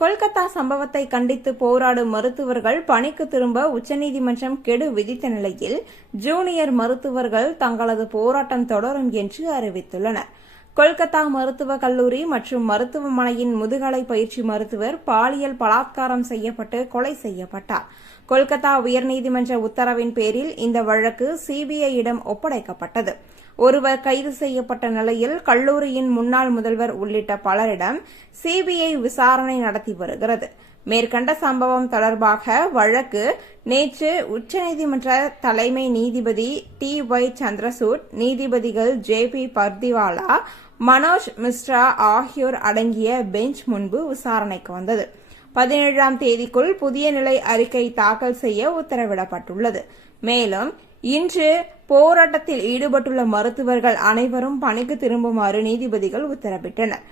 கொல்கத்தா சம்பவத்தை கண்டித்து போராடும் மருத்துவர்கள் பணிக்கு திரும்ப உச்சநீதிமன்றம் கெடு விதித்த நிலையில் ஜூனியர் மருத்துவர்கள் தங்களது போராட்டம் தொடரும் என்று அறிவித்துள்ளனர். கொல்கத்தா மருத்துவக் கல்லூரி மற்றும் மருத்துவமனையின் முதுகலை பயிற்சி மருத்துவர் பாலியல் பலாத்காரம் செய்யப்பட்டு கொலை செய்யப்பட்டார். கொல்கத்தா உயர்நீதிமன்ற உத்தரவின் பேரில் இந்த வழக்கு சிபிஐயிடம் ஒப்படைக்கப்பட்டது. ஒருவர் கைது செய்யப்பட்ட நிலையில் கல்லூரியின் முன்னாள் முதல்வர் உள்ளிட்ட பலரிடம் சிபிஐ விசாரணை நடத்தி வருகிறது. மேற்கண்ட சம்பவம் தொடர்பாக வழக்கு நேற்று உச்சநீதிமன்ற தலைமை நீதிபதி TY சந்திரசூட், நீதிபதிகள் JP பர்திவாலா, மனோஜ் மிஸ்ரா ஆகியோர் அடங்கிய பெஞ்ச் முன்பு விசாரணைக்கு வந்தது. 17ஆம் தேதிக்குள் புதிய நிலை அறிக்கை தாக்கல் செய்ய உத்தரவிடப்பட்டுள்ளது. மேலும் இன்று போராட்டத்தில் ஈடுபட்டுள்ள மருத்துவர்கள் அனைவரும் பணிக்கு திரும்புமாறு நீதிபதிகள் உத்தரவிட்டனர்.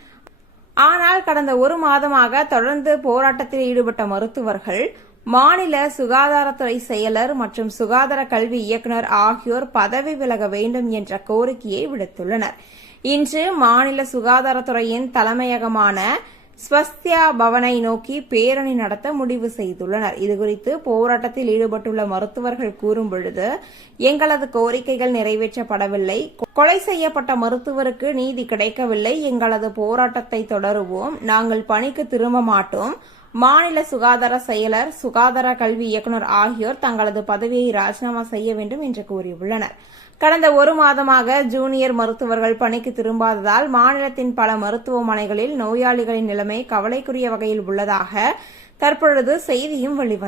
ஆனால் கடந்த ஒரு மாதமாக தொடர்ந்து போராட்டத்தில் ஈடுபட்ட மருத்துவர்கள் மாநில சுகாதாரத்துறை செயலர் மற்றும் சுகாதார கல்வி இயக்குநர் ஆகியோர் பதவி விலக வேண்டும் என்ற கோரிக்கையை விடுத்துள்ளனர். இன்று மாநில சுகாதாரத்துறையின் தலைமையகமான ஸ்வஸ்தியா பவனை நோக்கி பேரணி நடத்த முடிவு செய்துள்ளனர். இதுகுறித்து போராட்டத்தில் ஈடுபட்டுள்ள மருத்துவர்கள் கூறும்பொழுது, எங்களது கோரிக்கைகள் நிறைவேற்றப்படவில்லை, கொலை செய்யப்பட்ட மருத்துவருக்கு நீதி கிடைக்கவில்லை, எங்களது போராட்டத்தை தொடருவோம், நாங்கள் பணிக்கு திரும்ப மாட்டோம். மாநில சுகாதார செயலர், சுகாதார கல்வி இயக்குநர் ஆகியோர் தங்களது பதவியை ராஜினாமா செய்ய வேண்டும் என்று கூறியுள்ளனர். கடந்த ஒரு மாதமாக ஜூனியர் மருத்துவர்கள் பணிக்கு திரும்பாததால் மாநிலத்தின் பல மருத்துவமனைகளில் நோயாளிகளின் நிலைமை கவலைக்குரிய வகையில் உள்ளதாக தற்பொழுது செய்தியும் வெளிவந்தது.